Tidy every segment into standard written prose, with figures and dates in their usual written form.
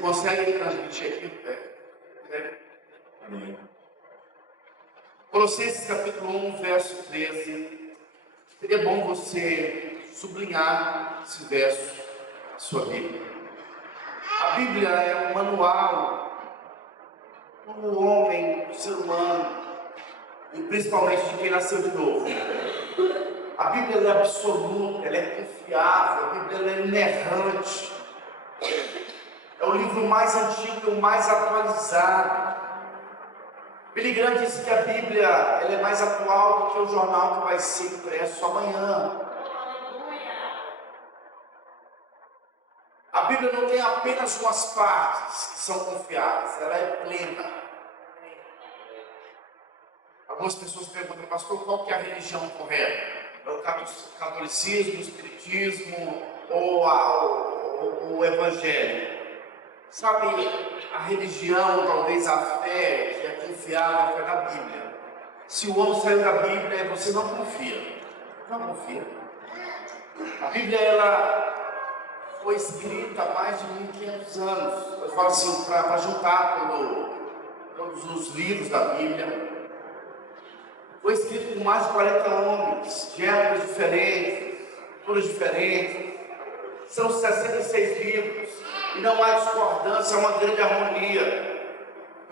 consegue transmitir aqui? Amém. Colossenses capítulo 1, verso 13. Seria bom você sublinhar esse verso na sua Bíblia. A Bíblia é um manual do homem, do ser humano, e principalmente de quem nasceu de novo. A Bíblia ela é absoluta, ela é confiável, a Bíblia ela é inerrante. É o livro mais antigo e o mais atualizado. Billy Graham disse que a Bíblia ela é mais atual do que o jornal que vai ser impresso amanhã. A Bíblia não tem apenas umas partes que são confiáveis, ela é plena. Algumas pessoas perguntam, pastor, qual que é a religião correta? É o catolicismo, o espiritismo ou o evangelho? Sabe, a religião, talvez a fé que é confiável é na Bíblia. Se o homem saiu da Bíblia, você não confia. Não confia. A Bíblia, ela foi escrita há mais de 1500 anos. Eu falo assim, para juntar todos os livros da Bíblia. Foi escrito por mais de 40 homens, de épocas diferentes, culturas diferentes. São 66 livros. E não há discordância, há uma grande harmonia.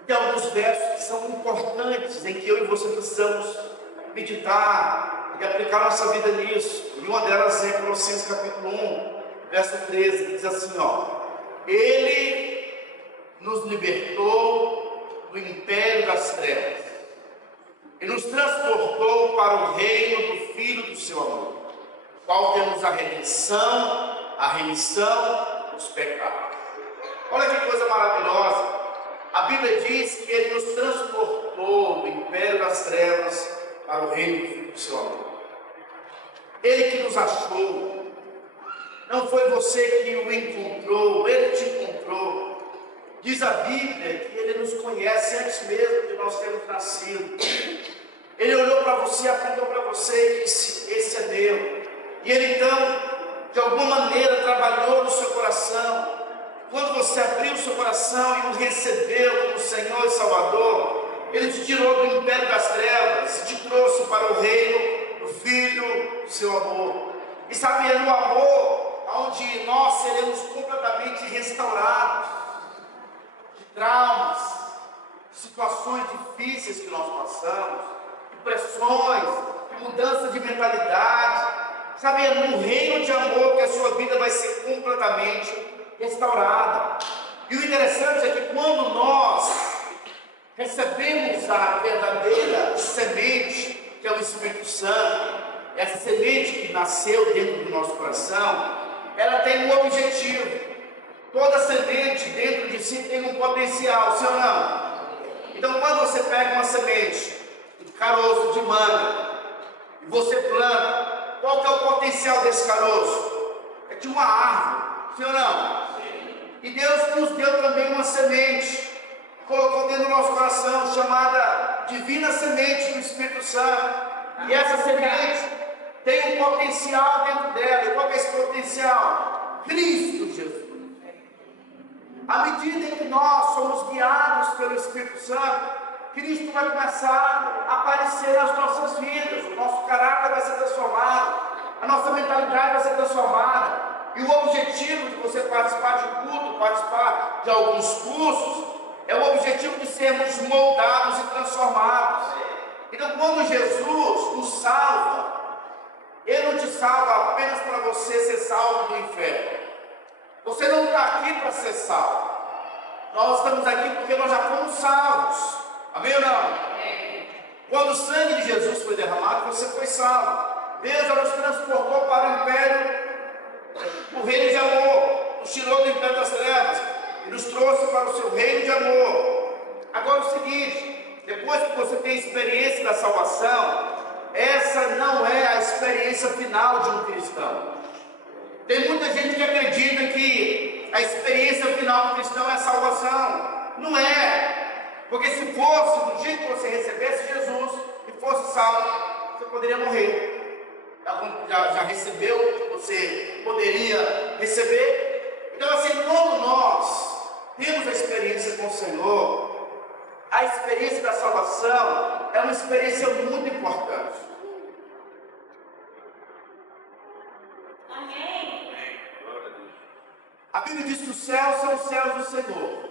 Tem alguns versos que são importantes, em que eu e você precisamos meditar e aplicar nossa vida nisso. E uma delas é Colossenses capítulo 1, verso 13, que diz assim, Ele nos libertou do império das trevas e nos transportou para o reino do Filho do seu amor, qual temos a remissão dos pecados. Olha que coisa maravilhosa. A Bíblia diz que Ele nos transportou do império das trevas para o reino do Filho do seu amor. Ele que nos achou. Não foi você que o encontrou, Ele te encontrou. Diz a Bíblia que Ele nos conhece antes mesmo de nós termos nascido. Ele olhou para você, apontou para você e disse, esse é meu. E Ele então, de alguma maneira, trabalhou no seu coração. Quando você abriu o seu coração e o recebeu como Senhor e Salvador, Ele te tirou do império das trevas, te trouxe para o reino do Filho do seu amor. E sabe, é no amor onde nós seremos completamente restaurados de traumas, de situações difíceis que nós passamos, de pressões, de mudança de mentalidade. Sabe, é no reino de amor que a sua vida vai ser completamente restaurada. E o interessante é que quando nós recebemos a verdadeira semente, que é o Espírito Santo, essa semente que nasceu dentro do nosso coração, ela tem um objetivo. Toda semente dentro de si tem um potencial, sim ou não? Então quando você pega uma semente, um caroço de manga, e você planta, qual que é o potencial desse caroço? É de uma árvore, sim ou não? E Deus nos deu também uma semente, colocou dentro do nosso coração, chamada divina semente do Espírito Santo. E essa semente tem um potencial dentro dela. E qual é esse potencial? Cristo Jesus. À medida em que nós somos guiados pelo Espírito Santo, Cristo vai começar a aparecer nas nossas vidas. O nosso caráter vai ser transformado, a nossa mentalidade vai ser transformada. E o objetivo de você participar de culto, participar de alguns cursos, é o objetivo de sermos moldados e transformados. Então, quando Jesus nos salva, Ele não te salva apenas para você ser salvo do inferno. Você não está aqui para ser salvo. Nós estamos aqui porque nós já fomos salvos. Amém ou não? Quando o sangue de Jesus foi derramado, você foi salvo. Deus já nos transportou para o império, o reino de amor, nos tirou do império das trevas e nos trouxe para o seu reino de amor. Agora o seguinte, depois que você tem a experiência da salvação, essa não é a experiência final de um cristão. Tem muita gente que acredita que a experiência final do cristão é a salvação. Não é, porque se fosse do jeito que você recebesse Jesus e fosse salvo, você poderia morrer. Já recebeu, você poderia receber. Então assim, quando nós temos a experiência com o Senhor, a experiência da salvação é uma experiência muito importante. Amém. A Bíblia diz que os céus são os céus do Senhor.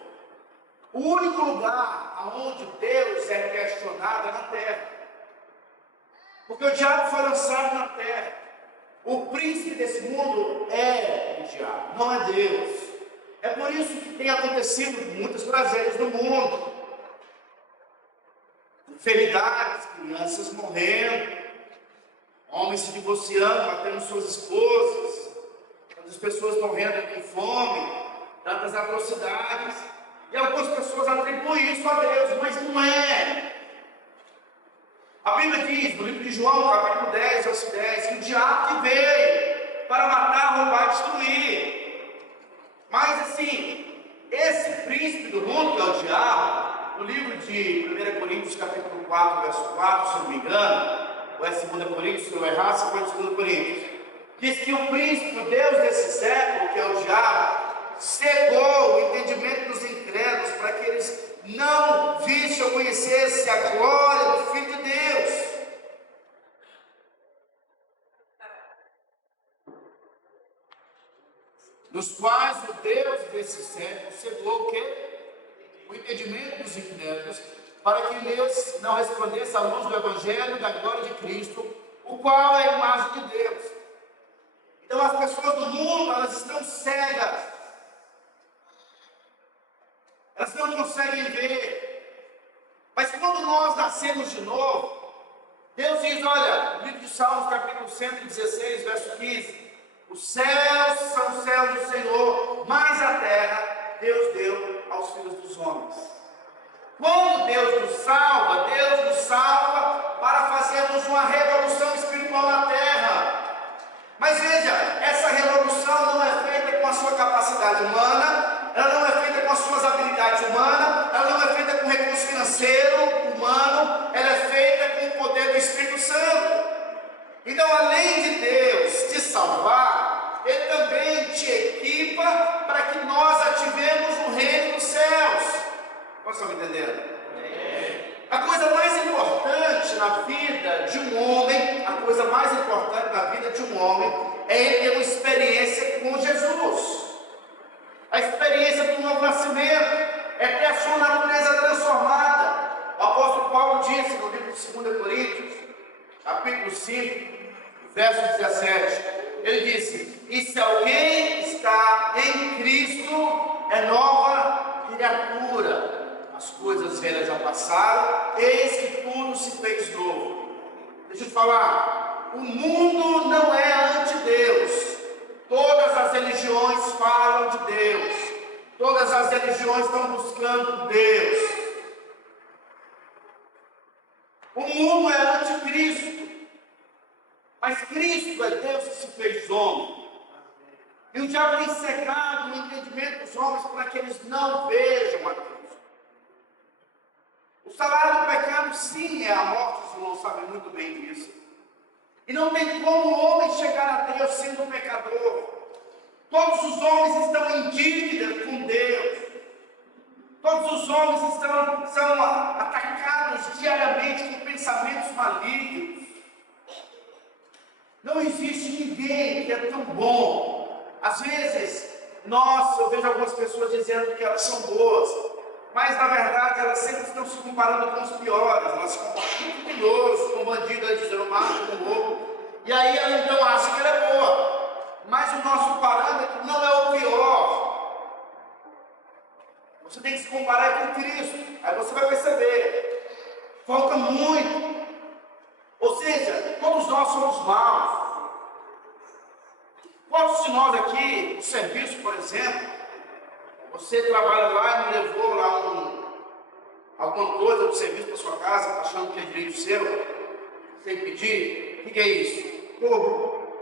O único lugar onde Deus é questionado é na terra. Porque o diabo foi lançado na terra. O príncipe desse mundo é o diabo, não é Deus. É por isso que tem acontecido muitas tragédias no mundo. Enfermidades, crianças morrendo, homens se divorciando, matando suas esposas, tantas pessoas morrendo de fome, tantas atrocidades. E algumas pessoas atribuem isso a Deus, mas não é. A Bíblia diz, no livro de João, capítulo 10, verso 10, que o diabo que veio para matar, roubar e destruir. Mas assim, esse príncipe do mundo, que é o diabo, no livro de 1 Coríntios, capítulo 4, verso 4, se não me engano, ou é 2 Coríntios, se eu errar, se foi 2 Coríntios, diz que o príncipe, o Deus desse século, que é o diabo, cegou o entendimento dos incrédulos para que eles não vissem ou conhecessem a glória do Filho de Deus. Nos quais o Deus desse século cegou o quê? O entendimento dos incrédulos, para que eles não resplandecem à luz do Evangelho da glória de Cristo, o qual é a imagem de Deus. Então as pessoas do mundo, elas estão cegas. Elas não conseguem ver. Mas quando nós nascemos de novo, Deus diz, olha, no livro de Salmos, capítulo 116, verso 15, os céus são os céus do Senhor, mas a terra Deus deu aos filhos dos homens. Quando Deus nos salva para fazermos uma revolução espiritual na terra. Mas veja, essa revolução não é feita com a sua capacidade humana, ela não é feita com as suas habilidades humanas, ela não é feita com recurso financeiro, humano, ela é feita com o poder do Espírito Santo. Então, além de Deus te salvar, Ele também te equipa para que nós ativemos o reino dos céus. Vocês estão me entendendo? A coisa mais importante na vida de um homem, é ele ter uma experiência com Jesus. A experiência do novo nascimento é ter a sua natureza transformada. O apóstolo Paulo disse no livro de 2 Coríntios, capítulo 5, verso 17, ele disse, e se alguém está em Cristo, é nova criatura. As coisas velhas já passaram, eis que tudo se fez novo. Deixa eu te falar, o mundo não é anti-Deus. Todas as religiões falam de Deus. Todas as religiões estão buscando Deus. O mundo é anticristo. Mas Cristo é Deus que se fez homem. E o diabo tem cegado o entendimento dos homens para que eles não vejam a Cristo. O salário do pecado, sim, é a morte. Os irmãos sabem muito bem disso. E não tem como o homem chegar a Deus sendo um pecador. Todos os homens estão em dívida com Deus. Todos os homens são atacados diariamente com pensamentos malignos. Não existe ninguém que é tão bom. Às vezes, eu vejo algumas pessoas dizendo que elas são boas, mas na verdade elas sempre estão se comparando com os piores. Elas se comparam com o criminoso, com o bandido, dizendo macho, com o louco. E aí ela então acha que ela é boa. Mas o nosso parâmetro não é o pior. Você tem que se comparar com Cristo. Aí você vai perceber. Falta muito. Ou seja, todos nós somos maus. Quantos de nós aqui, no serviço, por exemplo, você trabalha lá e me levou lá alguma coisa do serviço para sua casa, achando que é direito seu, sem pedir? O que é isso? Roubo.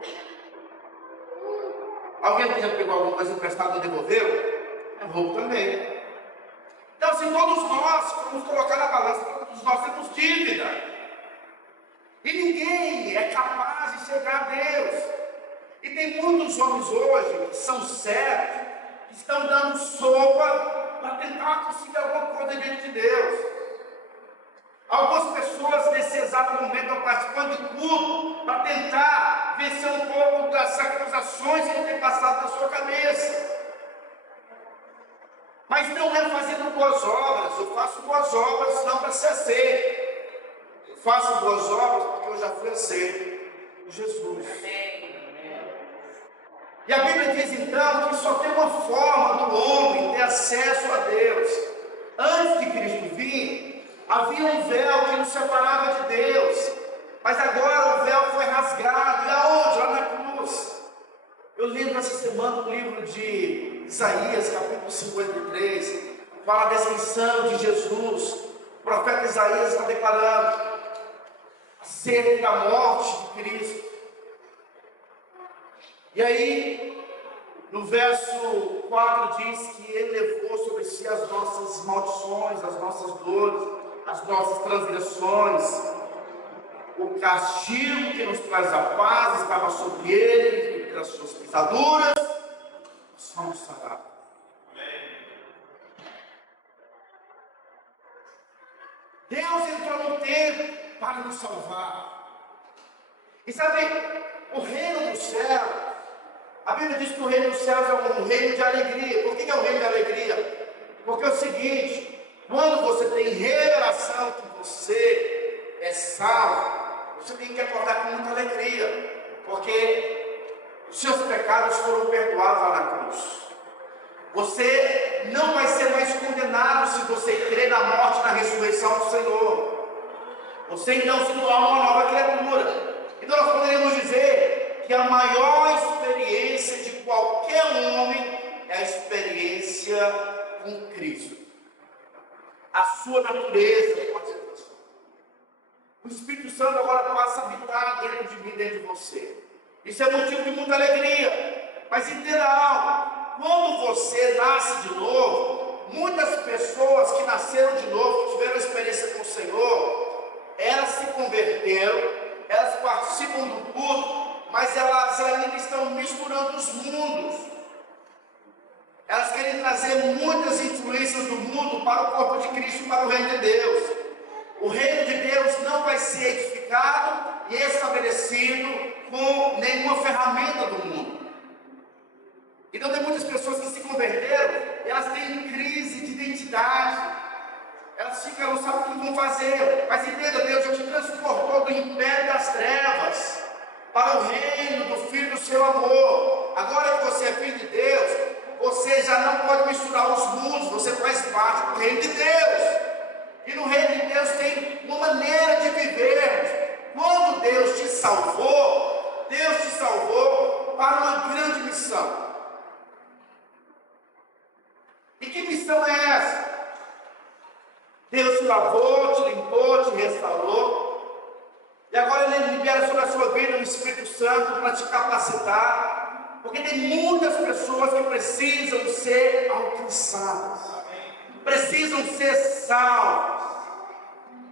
Alguém que já pegou alguma coisa emprestada e devolveu? É roubo também. Então, se todos nós formos colocar na balança, todos nós temos dívida. E ninguém é capaz de chegar a Deus. E tem muitos homens hoje que são sérios, que estão dando sopa para tentar conseguir alguma coisa diante de Deus. Algumas pessoas nesse exato momento estão participando de culto para tentar vencer um pouco das acusações que tem passado na sua cabeça. Mas não é fazendo boas obras. Eu faço boas obras não para ser aceito. Eu faço boas obras porque eu já fui aceito por Jesus. E a Bíblia diz então que só tem uma forma do homem ter acesso a Deus. Antes de Cristo vir, havia um véu que nos separava de Deus. Mas agora o véu foi rasgado. E aonde? Lá na cruz. Eu lembro essa semana o livro de Isaías, capítulo 53, fala a descrição de Jesus. O profeta Isaías está declarando acerca da morte de Cristo. E aí, no verso 4 diz que ele levou sobre si as nossas maldições, as nossas dores, as nossas transgressões. O castigo que nos traz a paz estava sobre ele, e pelas suas pisaduras somos sarados. Deus entrou no tempo para nos salvar. E sabe, o reino dos céus, a Bíblia diz que o reino dos céus é um reino de alegria. Por que é um reino de alegria? Porque é o seguinte: quando você tem revelação que você é salvo, você tem que acordar com muita alegria, porque os seus pecados foram perdoados lá na cruz. Você não vai ser mais condenado se você crer na morte e na ressurreição do Senhor. Você então se torna uma nova criatura. Então nós poderíamos dizer que a maior experiência de qualquer homem é a experiência com Cristo. A sua natureza pode ser transformada. O Espírito Santo agora passa a habitar dentro de mim, dentro de você. Isso é motivo de muita alegria. Mas entenda algo. Quando você nasce de novo, muitas pessoas que nasceram de novo, que tiveram experiência com o Senhor, elas se converteram, elas participam do culto, mas elas ainda estão misturando os mundos. Elas querem trazer muitas influências do mundo para o corpo de Cristo, para o reino de Deus. O reino de Deus não vai ser edificado e estabelecido com nenhuma ferramenta do mundo. Então tem muitas pessoas que se converteram e elas têm crise de identidade. Elas ficam, não sabem o que vão fazer. Mas entenda, Deus já te transportou do império das trevas para o reino do Filho do seu amor. Agora que você é filho de Deus, você já não pode misturar os mundos. Você faz parte do reino de Deus. E no reino de Deus tem uma maneira de viver. Quando Deus te salvou para uma grande missão. E que missão é essa? Deus te lavou, te limpou, te restaurou. E agora Ele libera sobre a sua vida o Espírito Santo para te capacitar. Porque tem muitas pessoas que precisam ser alcançadas. Precisam ser salvas.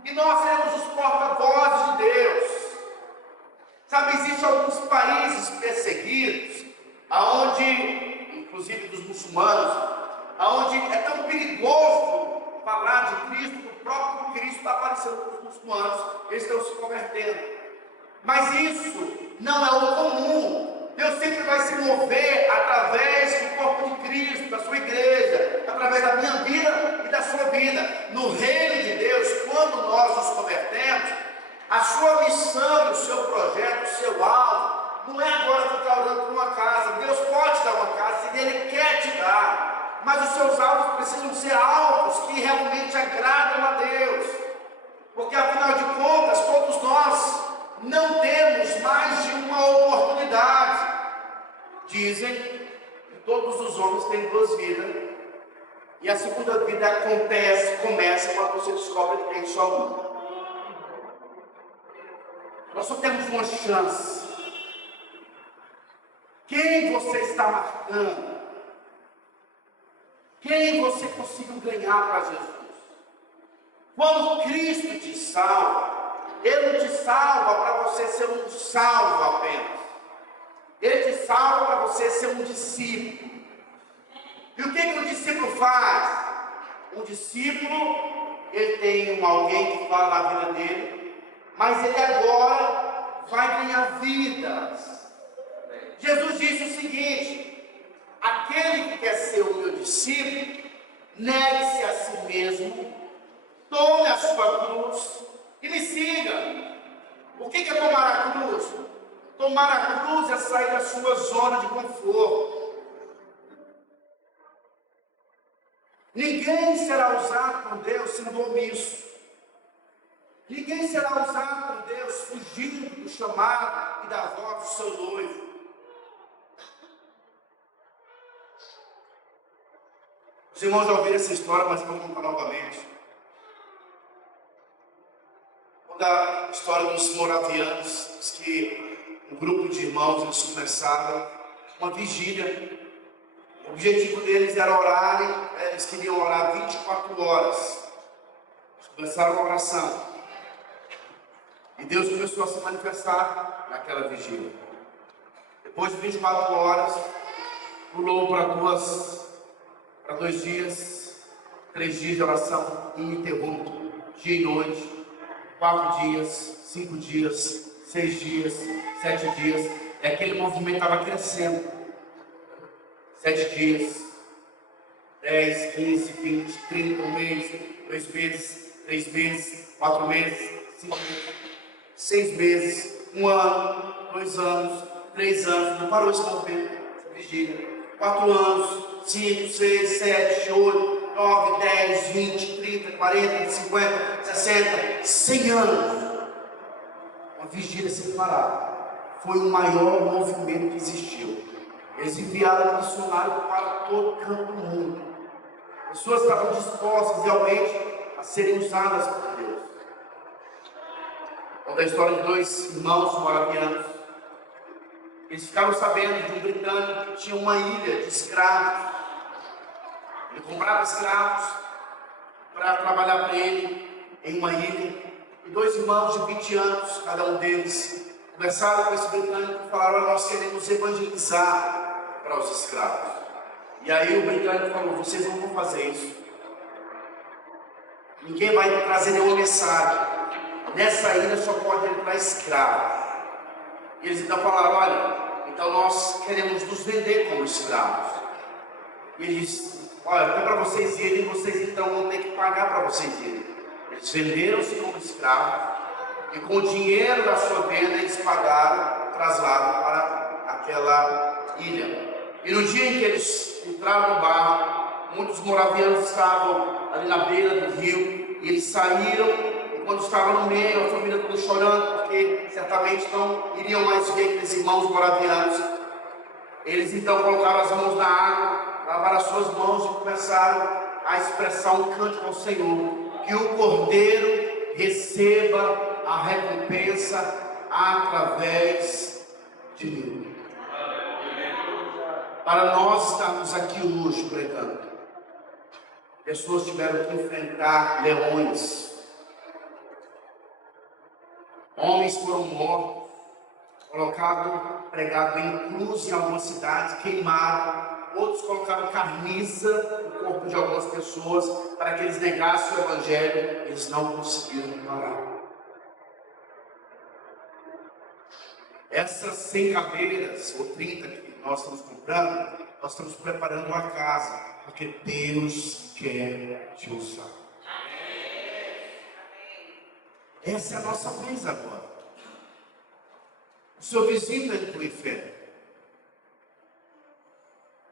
E nós seremos os porta-vozes de Deus. Sabe, existem alguns países perseguidos, aonde, inclusive dos muçulmanos, aonde é tão perigoso falar de Cristo, que o próprio Cristo está aparecendo para os muçulmanos, eles estão se convertendo. Mas isso não é o comum. Deus sempre vai se mover através do corpo de Cristo, da sua igreja, através da minha vida e da sua vida. No reino de Deus, quando nós nos convertemos, a sua missão, o seu projeto, o seu alvo, não é agora ficar orando por uma casa. Deus pode te dar uma casa se Ele quer te dar, mas os seus alvos precisam ser alvos que realmente agradam a Deus, porque afinal de contas, todos nós não temos mais de uma oportunidade. Dizem que todos os homens têm duas vidas, e a segunda vida começa quando você descobre que tem só uma. Nós só temos uma chance. Quem você está marcando? Quem você conseguiu ganhar para Jesus? Quando Cristo te salva, Ele não te salva para você ser um salvo apenas. Ele te salva para você ser um discípulo. E o que o discípulo faz? Um discípulo, ele tem alguém que fala na vida dele, mas ele agora vai ganhar vidas. Jesus disse o seguinte: aquele que quer ser o meu discípulo, negue-se a si mesmo, tome a sua cruz e me siga. O que é tomar a cruz? Tomar a cruz é sair da sua zona de conforto. Ninguém será usado por Deus sendo omisso. Ninguém será usado por Deus fugindo do chamado e da voz do seu noivo. Os irmãos já ouviram essa história, mas vou contar novamente. A história dos moravianos, diz que um grupo de irmãos eles começaram uma vigília. O objetivo deles era orarem, eles queriam orar 24 horas. Eles começaram a oração. E Deus começou a se manifestar naquela vigília. Depois de 24 horas, pulou para 2 dias, 3 dias de oração ininterrupta, dia e noite. 4 dias, 5 dias, 6 dias, 7 dias, e aquele movimento estava crescendo. 7 dias, 10, 15, 20, 30, 1 mês, 2 meses, 3 meses, 4 meses, 5 meses, 6 meses, 1 ano, 2 anos, 3 anos, não parou esse movimento, essa vigília. 4 anos, 5, 6, 7, 8, 9, 10, 20, 30, 40, 50, 60, 100 anos. Uma vigília sem parar. Foi o maior movimento que existiu. Eles enviaram missionários para todo canto do mundo. Pessoas estavam dispostas realmente a serem usadas por Deus. Conta a história de 2 irmãos moravianos. Eles ficaram sabendo de um britânico que tinha uma ilha de escravos. Ele comprava escravos para trabalhar para ele em uma ilha. E 2 irmãos de 20 anos, cada um deles, conversaram com esse britânico e falaram: olha, nós queremos evangelizar para os escravos. E aí o britânico falou: vocês não vão fazer isso. Ninguém vai trazer nenhuma mensagem. Nessa ilha só pode entrar escravos. E eles então falaram: olha, então nós queremos nos vender como escravos. E ele disse: olha, até para vocês irem, vocês então vão ter que pagar para vocês irem. Eles venderam-se como escravos e com o dinheiro da sua venda eles pagaram o traslado para aquela ilha. E no dia em que eles entraram no barco, muitos moravianos estavam ali na beira do rio e eles saíram. E quando estavam no meio, a família toda chorando, porque certamente não iriam mais ver aqueles irmãos moravianos. Eles então colocaram as mãos na água, lavaram as suas mãos e começaram a expressar um cântico ao Senhor. Que o Cordeiro receba a recompensa através de mim. Para nós estarmos aqui hoje pregando, pessoas tiveram que enfrentar leões. Homens foram mortos, colocados, pregados em cruz em algumas cidades, queimaram. Outros colocaram carniça no corpo de algumas pessoas para que eles negassem o evangelho. Eles não conseguiram parar. Essas 100 cadeiras, ou 30 que nós estamos comprando, nós estamos preparando uma casa, porque Deus quer te usar. Essa é a nossa vez agora. O seu vizinho está indo para o inferno.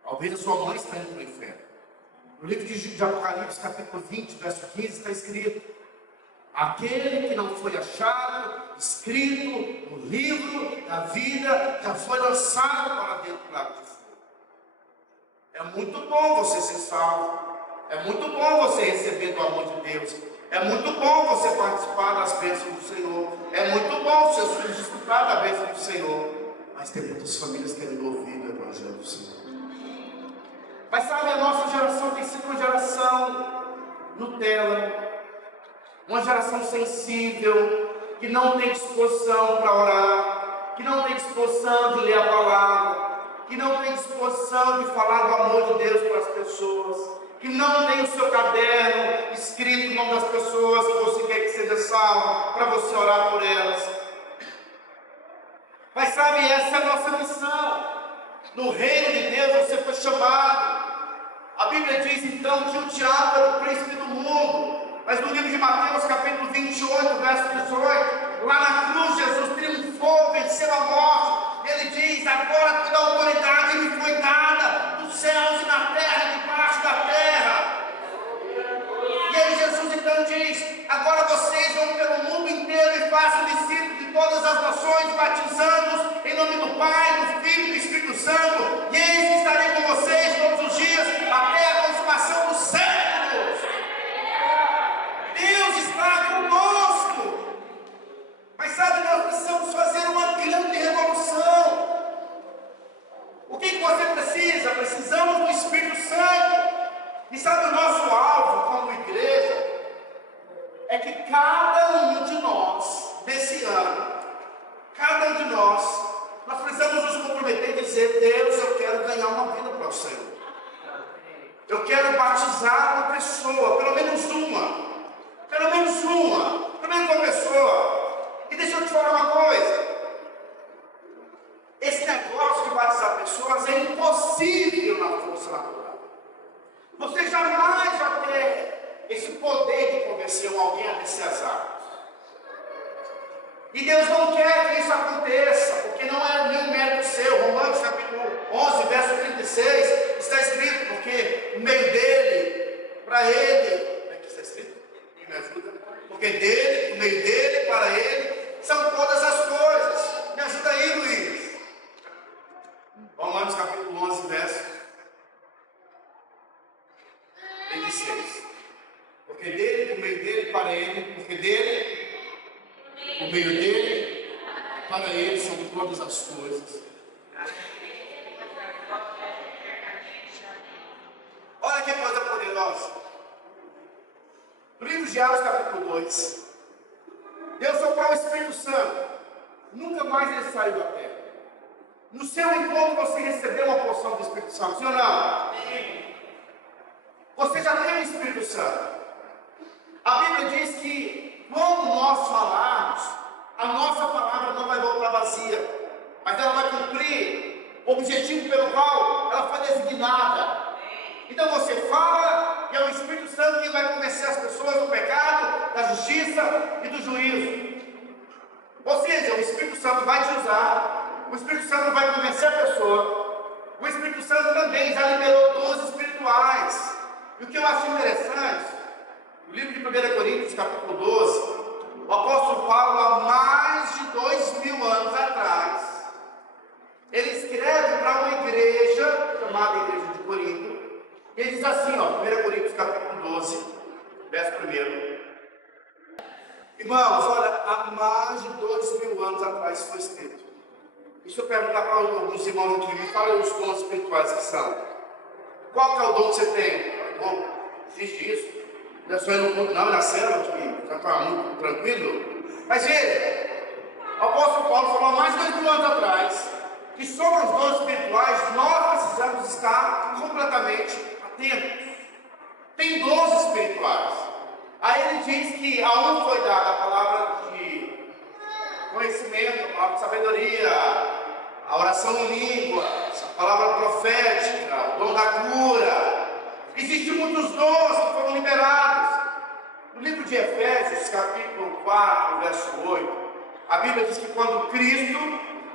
Talvez a sua mãe está indo para o inferno. No livro de Apocalipse, capítulo 20, verso 15, está escrito: aquele que não foi achado, escrito no livro da vida, já foi lançado para dentro do lago de fogo. É muito bom você ser salvo. É muito bom você receber do amor de Deus. É muito bom você participar das bênçãos do Senhor. É muito bom seus filhos desfrutar da bênção do Senhor. Mas tem muitas famílias querendo ouvir o evangelho do Senhor. Mas sabe, a nossa geração tem sido uma geração Nutella, uma geração sensível, que não tem disposição para orar, que não tem disposição de ler a palavra, que não tem disposição de falar do amor de Deus para as pessoas. que não tem o seu caderno escrito o nome das pessoas que você quer que seja salvo, para você orar por elas. Mas sabe, essa é a nossa missão. No reino de Deus você foi chamado. A Bíblia diz então que o diabo era o príncipe do mundo. Mas no livro de Mateus, capítulo 28, verso 18, lá na cruz Jesus triunfou, venceu a morte. Ele diz: agora toda a autoridade me foi dada, nos céus e na terra e debaixo da terra. E aí Jesus então diz: agora vocês vão pelo mundo inteiro e façam discípulos de todas as nações, batizando-os em nome do Pai, do Filho e do Espírito Santo. E eis que estarei com vocês todos os dias, até a consumação dos séculos. Deus está conosco. Mas sabe, nós precisamos fazer uma grande revolução. O que você precisa? Precisamos do Espírito Santo. E sabe, o nosso alvo como igreja é que cada um de nós, desse ano, cada um de nós precisamos nos comprometer e dizer: Deus, eu quero ganhar uma vida para o Senhor. Eu quero batizar uma pessoa, pelo menos uma. Pelo menos uma pessoa. E deixa eu te falar uma coisa. Esse negócio de batizar pessoas é impossível na força natural. Você jamais vai ter esse poder de convencer alguém a descer as águas. E Deus não quer que isso aconteça, porque não é nenhum mérito seu. Romanos capítulo 11, verso 36, está escrito: porque no meio dele, para ele, como é que está escrito? Me ajuda. Porque dele, no meio dele, para ele, são todas as coisas. Me ajuda aí, Luiz. Romanos capítulo 11, verso 36. Porque dele, no meio dele, para ele, porque dele, no meio dele, para ele são todas as coisas. Olha que coisa poderosa. No livro de Atos, capítulo 2, Deus soprou o Espírito Santo. Nunca mais ele saiu da terra. No seu encontro você recebeu uma porção do Espírito Santo, sim ou não? Você já tem o Espírito Santo. A Bíblia diz que quando nós falarmos, a nossa palavra não vai voltar vazia, mas ela vai cumprir o objetivo pelo qual ela foi designada. Então você fala e é o Espírito Santo que vai convencer as pessoas do pecado, da justiça e do juízo. Ou seja, o Espírito Santo vai te usar, o Espírito Santo vai convencer a pessoa. O Espírito Santo também já liberou dons espirituais. E o que eu acho interessante, no livro de 1 Coríntios, capítulo 12, o apóstolo Paulo, há mais de 2000 anos atrás, ele escreve para uma igreja, chamada Igreja de Corinto, e ele diz assim, 1 Coríntios, capítulo 12, verso 1. Irmãos, olha, há mais de 2000 anos atrás foi escrito. Deixa eu perguntar para alguns irmãos aqui, me fala os dons espirituais que são. Qual que é o dom que você tem? Bom, existe isso. Não é só ir no culto, não, na célula, que já está muito tranquilo. Mas veja, o apóstolo Paulo falou há mais de 2000 anos atrás que sobre os dons espirituais nós precisamos estar completamente atentos. Tem dons espirituais. Aí ele diz que a um foi dada a palavra de conhecimento, a palavra de sabedoria, a oração em língua, a palavra profética, o dom da cura. Existem muitos dons que foram liberados. No livro de Efésios, capítulo 4, verso 8, a Bíblia diz que quando Cristo,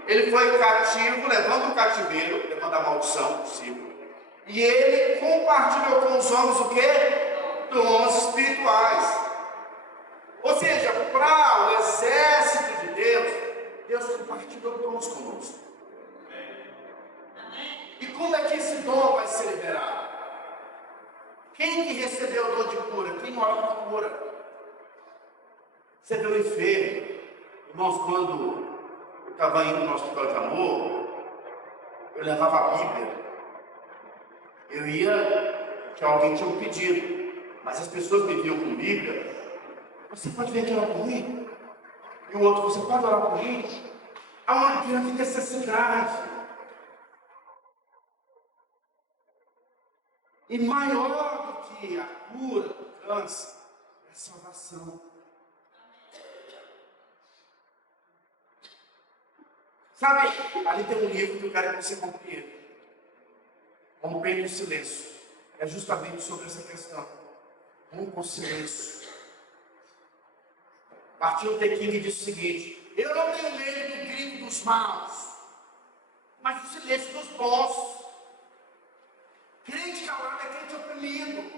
ele foi cativo, levando o cativeiro, levando a maldição possível, e ele compartilhou com os homens o quê? Dons espirituais. Ou seja, para o exército de Deus, Deus compartilhou dons conosco. E como é que esse dom vai ser liberado? Quem que recebeu o dom de cura? Quem ora por cura? Você viu o enfermo? Irmãos, quando eu estava indo no hospital de amor, eu levava a Bíblia. Eu ia, que alguém tinha um pedido, mas as pessoas me viam com Bíblia. Você pode vir aqui orar por mim? E o outro, você pode orar por mim? Há uma grande necessidade. E maior do que a cura do câncer é a salvação. Sabe, ali tem um livro que eu quero que você compreenda. Rompendo o silêncio. É justamente sobre essa questão. Rompa o silêncio. Martin Luther King disse o seguinte: eu não tenho medo do grito dos maus, mas do silêncio dos bons. Crente calado é crente oprimido.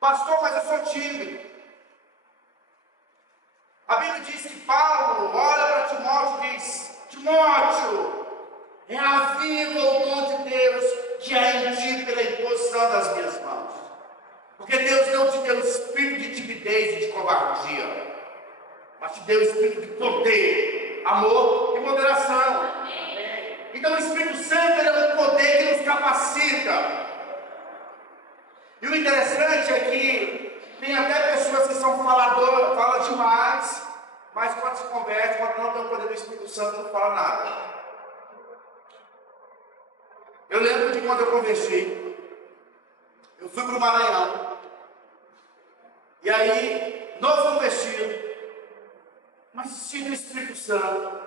Pastor, mas eu sou tímido. A Bíblia diz que Paulo olha para Timóteo e diz: Timóteo, reaviva o dom de Deus que há em ti pela imposição das minhas mãos. Porque Deus não te deu espírito de timidez e de covardia, mas te deu espírito de poder, amor e moderação. Então o Espírito Santo é um poder que nos capacita. E o interessante é que tem até pessoas que são faladoras, falam demais, mas quando se converte, quando não tem o poder do Espírito Santo, não fala nada. Eu lembro de quando eu converti, eu fui para o Maranhão, e aí, novo convertido, mas tinha o Espírito Santo.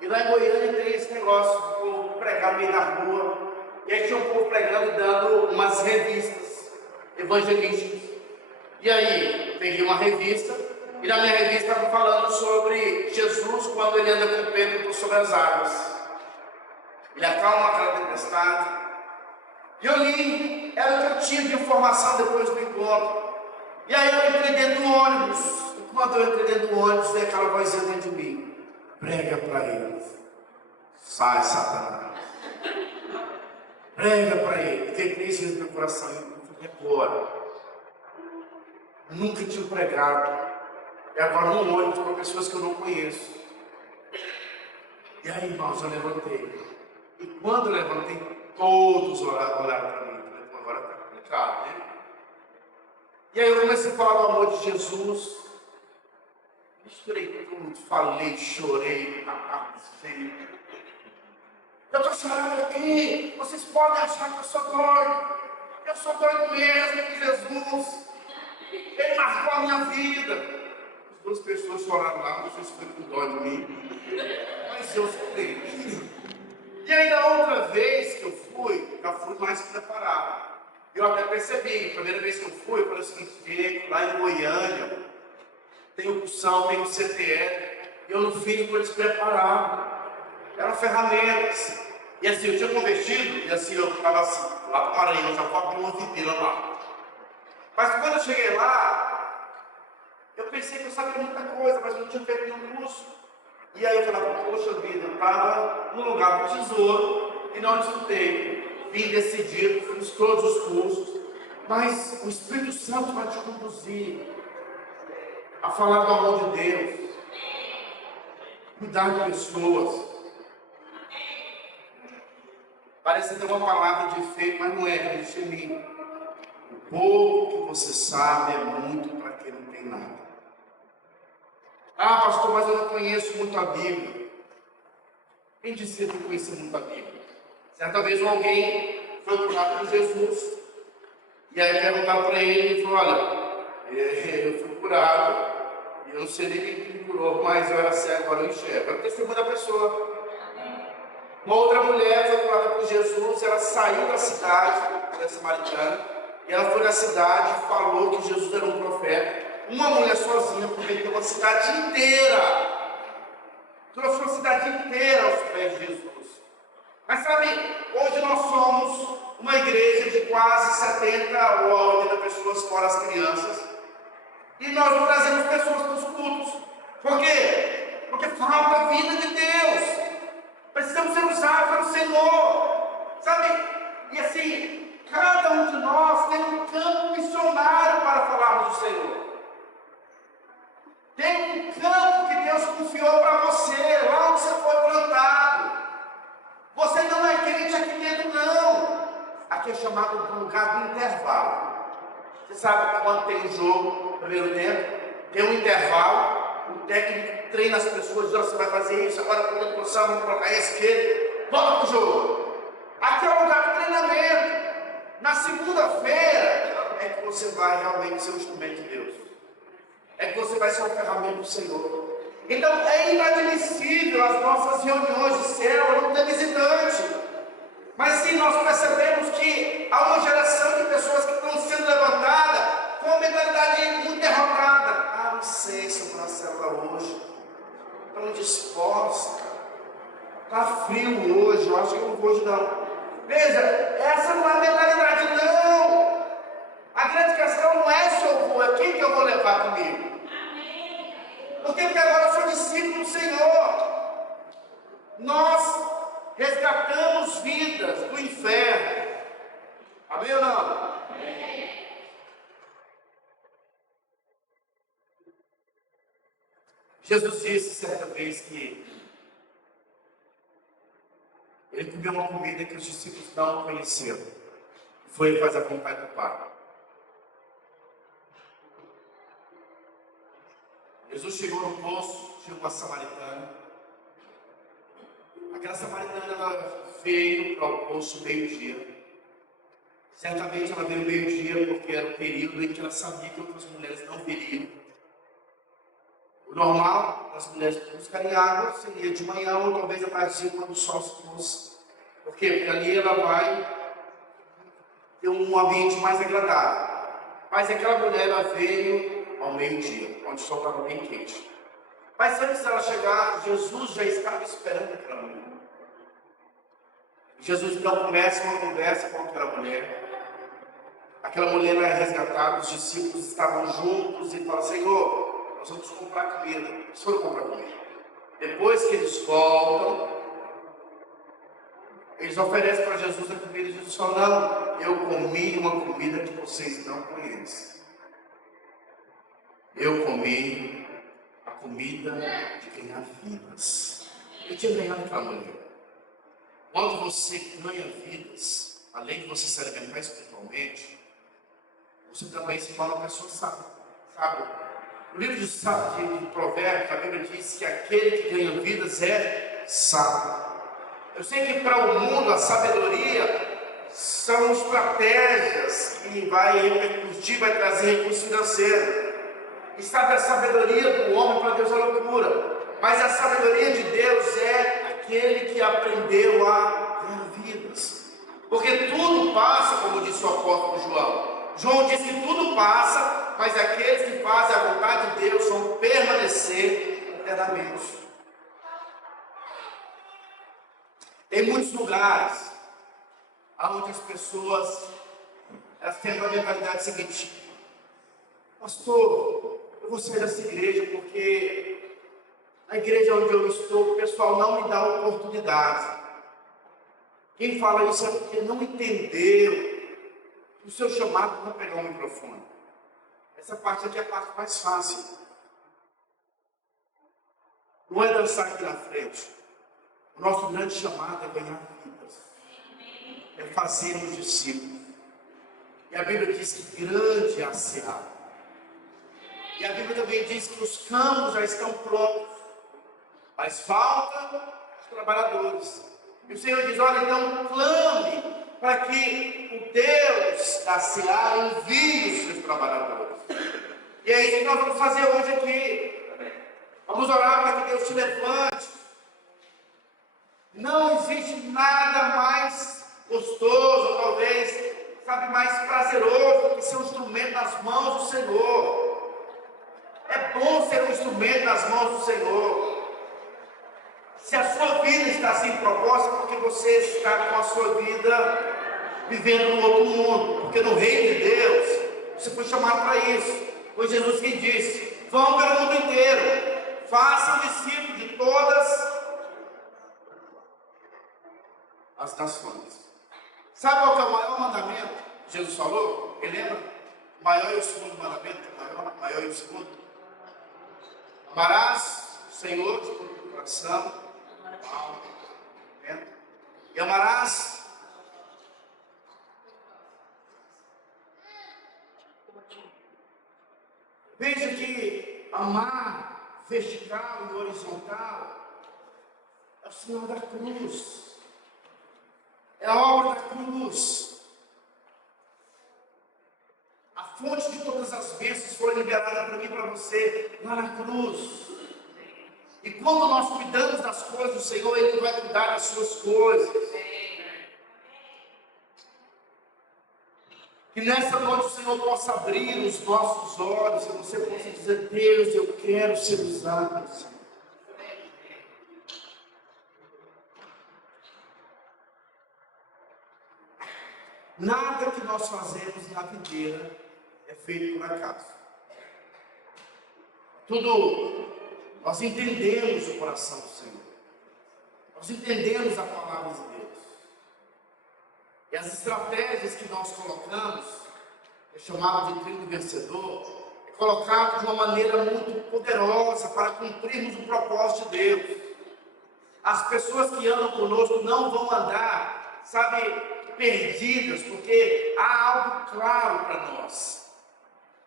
E lá em Goiânia tem esse negócio do povo pregar no meio da rua. E aí tinha um povo pregando e dando umas revistas evangelísticas. E aí, peguei uma revista, e na minha revista estava falando sobre Jesus quando ele anda com Pedro por sobre as águas. Ele acalma aquela tempestade. E eu li, era o que eu tinha de informação depois do encontro. E aí eu entrei dentro do ônibus. E quando eu entrei dentro do ônibus, veio aquela vozinha dentro de mim: prega para eles, sai Satanás. Prega para ele. Tem 3 vezes no meu coração. Eu falei: agora. Nunca tinha pregado. E agora no ônibus com pessoas que eu não conheço. E aí, irmãos, eu levantei. E quando eu levantei, todos olharam para mim. Agora está complicado, né? E aí eu comecei a falar do amor de Jesus. Misturei tudo, falei, chorei, abacei. Eu estou chorando aqui, vocês podem achar que eu sou doido. Eu sou doido mesmo com Jesus. Ele marcou a minha vida. As 2 pessoas choraram lá, não sei se foi com dó de mim, mas eu chorei. E aí da outra vez que eu fui, já fui mais preparado. Eu até percebi, a primeira vez que eu fui, eu falei o seguinte: lá em Goiânia, tem o PSAL, tem o CTE, eu não fiz para eles preparar. Eram ferramentas. E assim, eu tinha convertido, e assim, eu estava assim, lá para o Maranhão, já fui abrir uma videira lá. Mas quando eu cheguei lá, eu pensei que eu sabia muita coisa, mas eu não tinha feito nenhum curso. E aí eu falava: poxa vida, eu estava no lugar do tesouro e não estudei. Vim decidido, fiz todos os cursos, mas o Espírito Santo vai te conduzir a falar do amor de Deus, cuidar de pessoas. Parece ter uma palavra de efeito, mas não é, acredite em mim. O pouco que você sabe é muito para quem não tem nada. Ah, pastor, mas eu não conheço muito a Bíblia. Quem disse que eu conhecia muito a Bíblia? Certa vez alguém foi curado por Jesus. E aí perguntaram para ele, e falou: olha, eu fui curado, e eu não sei nem quem me curou, mas eu era cego, agora eu enxergo. Era o testemunho da pessoa. Uma outra mulher foi curada por Jesus, ela saiu da cidade, ela é samaritana, e ela foi na cidade e falou que Jesus era um profeta. Uma mulher sozinha converteu uma cidade inteira. Trouxe uma cidade inteira aos pés de Jesus. Mas sabe, hoje nós somos uma igreja de quase 70 ou 80 pessoas, fora as crianças. E nós não trazemos pessoas para os cultos. Por quê? Porque falta a vida de Deus. Precisamos ser usados pelo Senhor. Sabe? E assim, cada um de nós tem um campo missionário para falarmos do Senhor. Tem um campo que Deus confiou para você, lá onde você foi plantado. Você não é crente aqui dentro, não. Aqui é chamado de lugar do intervalo. Você sabe que quando tem um jogo, no primeiro tempo, tem um intervalo, o técnico treina as pessoas, diz: você vai fazer isso, agora quando posição, vamos colocar esse, aquele, volta para o jogo. Aqui é o lugar do treinamento. Na segunda-feira é que você vai realmente ser um instrumento de Deus. É que você vai ser uma ferramenta do Senhor. Então é inadmissível as nossas reuniões de célula não ter visitante. Mas sim, nós percebemos que há uma geração de pessoas que estão sendo levantadas com uma mentalidade muito derrotada. Ah, não sei se eu vou na célula hoje. Estão dispostos. Está frio hoje, eu acho que eu não vou hoje não. Veja, essa não é a mentalidade não. A grande questão não é se eu vou, é quem que eu vou levar comigo. Porque agora eu sou discípulo do Senhor. Nós resgatamos vidas do inferno. Amém ou não? Jesus disse certa vez que ele comeu uma comida que os discípulos não conheceram. Foi fazer a vontade do Pai. Jesus chegou no poço, tinha uma samaritana. Aquela samaritana ela veio para o poço meio-dia. Certamente ela veio meio-dia porque era o período em que ela sabia que outras mulheres não viriam. O normal das mulheres buscarem água seria de manhã ou talvez à tarde quando o sol se pôs. Por quê? Porque ali ela vai ter um ambiente mais agradável. Mas aquela mulher ela veio ao meio-dia, onde o sol estava bem quente. Mas antes dela chegar, Jesus já estava esperando aquela mulher. Jesus então começa uma conversa com aquela mulher. Aquela mulher é resgatada, os discípulos estavam juntos e falam: Senhor, nós vamos comprar comida. Eles foram comprar comida. Depois que eles voltam, eles oferecem para Jesus a comida. E Jesus fala: não, eu comi uma comida que vocês não conhecem. Eu comi a comida de ganhar vidas. Eu tinha ganhado aquela mulher. Quando você ganha vidas, além de você se alimentar espiritualmente, você também se torna uma pessoa sábia. Sabe? No livro de Provérbios, a Bíblia diz que aquele que ganha vidas é sábio. Eu sei que para o mundo a sabedoria são estratégias que vai repercutir, vai trazer recurso financeiro. Sabe, a sabedoria do homem para Deus é loucura. Mas a sabedoria de Deus é aquele que aprendeu a ganhar vidas. Porque tudo passa, como disse o apóstolo João. João diz que tudo passa, mas aqueles que fazem a vontade de Deus vão permanecer eternamente. Tem muitos lugares onde as pessoas elas têm uma mentalidade seguinte: pastor, eu vou sair dessa igreja porque na igreja onde eu estou o pessoal não me dá oportunidade. Quem fala isso é porque não entendeu o seu chamado para pegar o microfone. Essa parte aqui é a parte mais fácil. Não é dançar aqui na frente. O nosso grande chamado é ganhar vidas. É fazer os discípulos. E a Bíblia diz que grande é a seara. E a Bíblia também diz que os campos já estão prontos. Mas faltam os trabalhadores. E o Senhor diz: olha, então clame para que o Deus da seara envie os seus trabalhadores. E é isso que nós vamos fazer hoje aqui. Vamos orar para que Deus te levante. Não existe nada mais gostoso, talvez, sabe, mais prazeroso do que ser um instrumento nas mãos do Senhor. É bom ser um instrumento nas mãos do Senhor. Se a sua vida está sem propósito, é porque você está com a sua vida vivendo no outro mundo. Porque no reino de Deus, você foi chamado para isso. Foi Jesus que disse: vão pelo mundo inteiro, façam discípulos de todas as nações. Sabe qual que é o maior mandamento? Jesus falou, me lembra? O maior e o segundo mandamento, o maior e o segundo. Amarás o Senhor de todo o coração, alma, e amarás veja que amar vertical e horizontal é o Senhor da cruz. É a obra da cruz. essas bênçãos foram liberadas para mim e para você lá na cruz. E quando nós cuidamos das coisas do Senhor, Ele vai cuidar das suas coisas. Que nessa noite o Senhor possa abrir os nossos olhos e você possa dizer: Deus, eu quero ser usado, Senhor. Nada que nós fazemos na videira é feito por acaso. Tudo, nós entendemos o coração do Senhor. Nós entendemos a palavra de Deus. E as estratégias que nós colocamos, é chamado de triunfo vencedor, é colocado de uma maneira muito poderosa para cumprirmos o propósito de Deus. As pessoas que andam conosco não vão andar, sabe, perdidas, porque há algo claro para nós.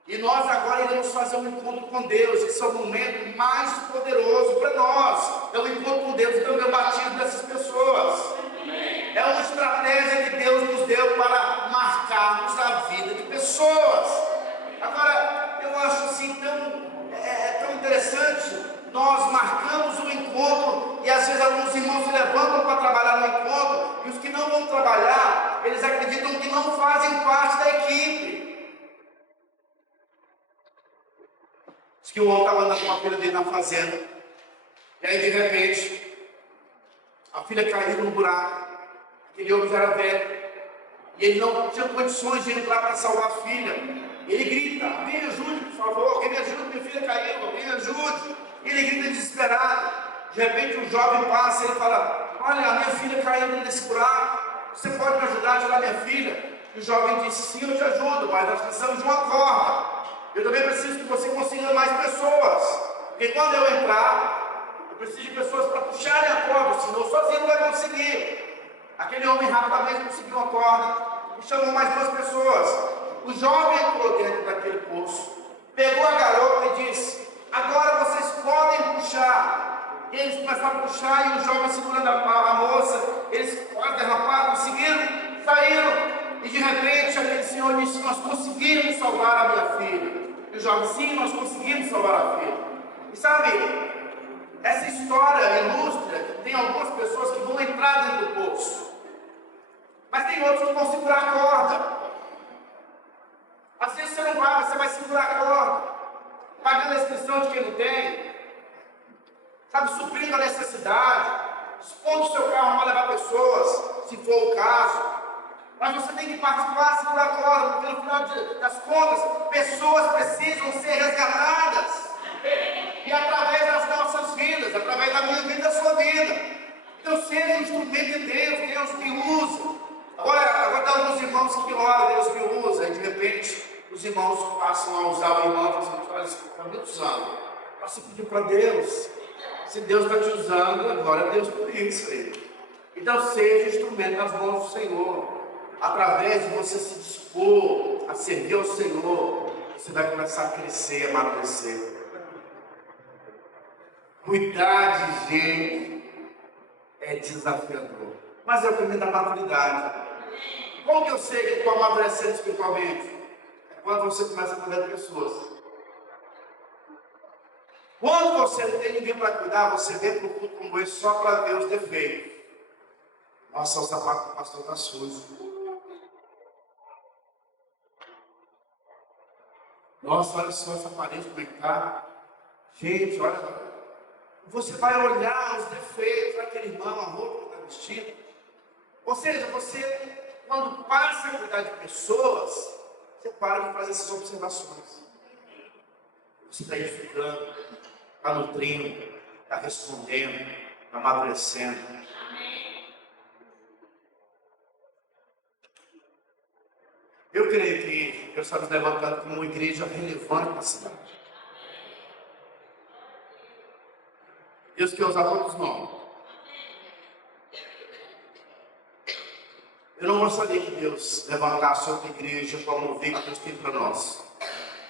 E nós agora iremos fazer um encontro com Deus. Esse é o momento mais poderoso para nós. É o encontro com Deus e também o batismo dessas pessoas. É uma estratégia que Deus nos deu para marcarmos a vida de pessoas. Agora, eu acho assim tão interessante. Nós marcamos um encontro e às vezes alguns irmãos se levantam para trabalhar no encontro, e os que não vão trabalhar, eles acreditam que não fazem parte da equipe. Diz que o homem estava andando com a filha dele na fazenda, e aí de repente a filha caiu no buraco. Aquele homem já era velho e ele não tinha condições de entrar para salvar a filha. Ele grita: alguém me ajude, por favor, alguém me ajude, minha filha caiu, alguém me ajude. Ele grita desesperado. De repente um jovem passa e ele fala: olha, a minha filha caiu nesse buraco, você pode me ajudar a tirar minha filha? E o jovem disse: sim, eu te ajudo, mas nós precisamos de uma corda. Eu também preciso que você consiga mais pessoas, porque quando eu entrar, eu preciso de pessoas para puxarem a corda, senão sozinho não vai conseguir. Aquele homem rapidamente conseguiu uma corda e chamou mais duas pessoas. O jovem entrou dentro daquele poço, pegou a garota e disse: agora vocês podem puxar. E eles começaram a puxar, e o jovem segurando a moça, eles quase derraparam, conseguiram, saíram. E de repente aquele senhor disse: nós conseguimos salvar a minha filha. E o jovem: sim, nós conseguimos salvar a filha. E sabe, essa história ilustra que tem algumas pessoas que vão entrar dentro do poço, mas tem outros que vão segurar a corda. Às vezes você não vai, você vai segurar a corda, pagando a inscrição de quem não tem, sabe, suprindo a necessidade, expondo o seu carro para levar pessoas, se for o caso. Mas você tem que participar, segurar a corda, porque no final das contas, pessoas precisam ser resgatadas. E através das nossas vidas, através da minha vida e da sua vida. Então seja um instrumento de Deus, Deus me usa. Agora tem alguns irmãos que oram, Deus me usa, e de repente os irmãos passam a usar o irmão e dizem: olha, você está me usando. Você pediu para Deus. Se Deus está te usando, glória a Deus por isso aí. Então seja instrumento nas mãos do Senhor. Através de você se dispor a servir ao Senhor, você vai começar a crescer, a amadurecer. Cuidar de gente é desafiador, mas é o caminho da maturidade. Como que eu sei que estou amadurecendo espiritualmente? É quando você começa a cuidar de pessoas. Quando você não tem ninguém para cuidar, você vem para o culto como esse só para ver os defeitos. Nossa, o sapato do pastor está sujo. Nossa, olha só essa parede como é que está. Gente, olha. Você vai olhar os defeitos daquele irmão, a roupa que está vestido. Ou seja, você, quando passa a cuidar de pessoas, você para de fazer essas observações. Você está edificando, está nutrindo, está respondendo, está amadurecendo. Eu creio que Deus está nos levantando como uma igreja relevante na cidade. Deus quer usar todos nós. Eu não gostaria que Deus levantasse outra igreja para mover que Deus tem para nós.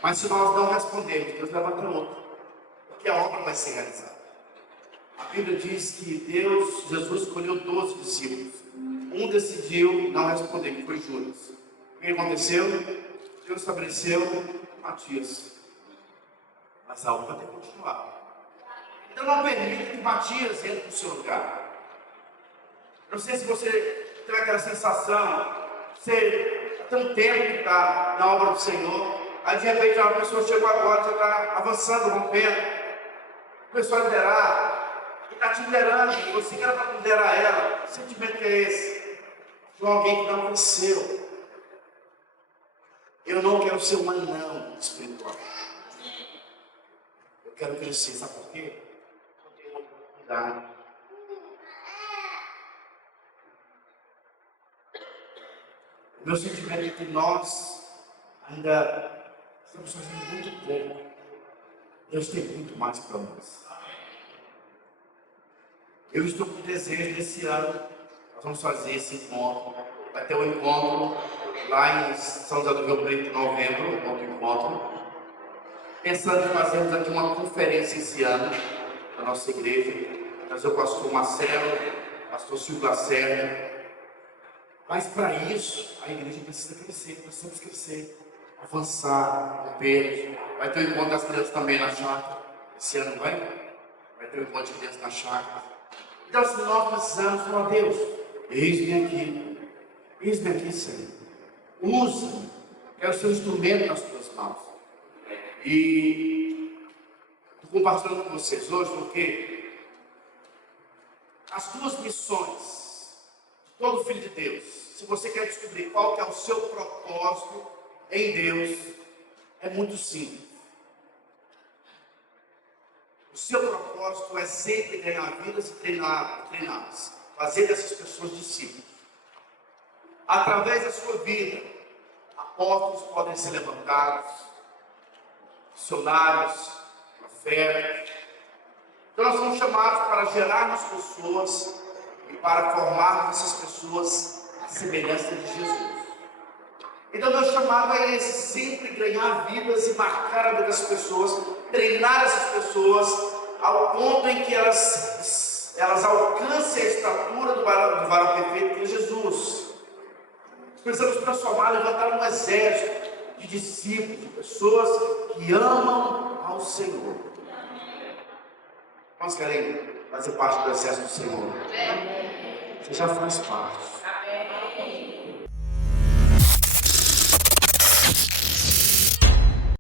Mas se nós não respondermos, Deus levanta outra. Porque a obra vai ser realizada. A Bíblia diz que Jesus escolheu 12 discípulos. Um decidiu não responder, que foi Judas. O que aconteceu? Deus estabeleceu com Matias, mas algo vai ter que continuar. Então não permita que Matias entre no seu lugar. Eu não sei se você teve aquela sensação, você há tanto tempo que está na obra do Senhor, aí de repente uma pessoa chegou agora, já está avançando, rompendo, começou a liderar, e está te liderando, e você quer para liderar ela. Que sentimento que é esse? De alguém que não cresceu. Eu não quero ser um anão espiritual. Eu quero crescer, sabe por quê? Eu tenho uma oportunidade. O meu sentimento é que nós ainda estamos fazendo muito pouco. Deus tem muito mais para nós. Eu estou com desejo desse ano. Nós vamos fazer esse encontro. Vai ter um encontro lá em São José do Rio Preto, em novembro, outro encontro. Pensando em fazermos aqui uma conferência esse ano, na nossa igreja. Trazer o pastor Marcelo, o pastor Silvio Lacerda. Mas para isso, a igreja precisa crescer, precisamos crescer, avançar, romper. Vai ter um encontro das crianças também na chácara. Esse ano vai ter um encontro de crianças na chácara. Então, se nós precisamos falar, Deus, eis-me aqui, Senhor. Usa, quero ser um instrumento nas tuas mãos. E estou compartilhando com vocês hoje, porque as duas missões de todo filho de Deus, se você quer descobrir qual que é o seu propósito em Deus, é muito simples. O seu propósito é sempre ganhar vidas e treiná-las. Fazer dessas pessoas discípulos. Através da sua vida, apóstolos podem ser levantados, missionários, profetas. Então nós somos chamados para gerarmos pessoas e para formarmos essas pessoas à semelhança de Jesus. Então meu chamado é esse, sempre ganhar vidas e marcar a vida das pessoas, treinar essas pessoas ao ponto em que elas alcancem a estatura do varão perfeito que é Jesus. Precisamos transformar, levantar um exército de discípulos, de pessoas que amam ao Senhor. Nós queremos fazer parte do exército do Senhor. Você já faz parte.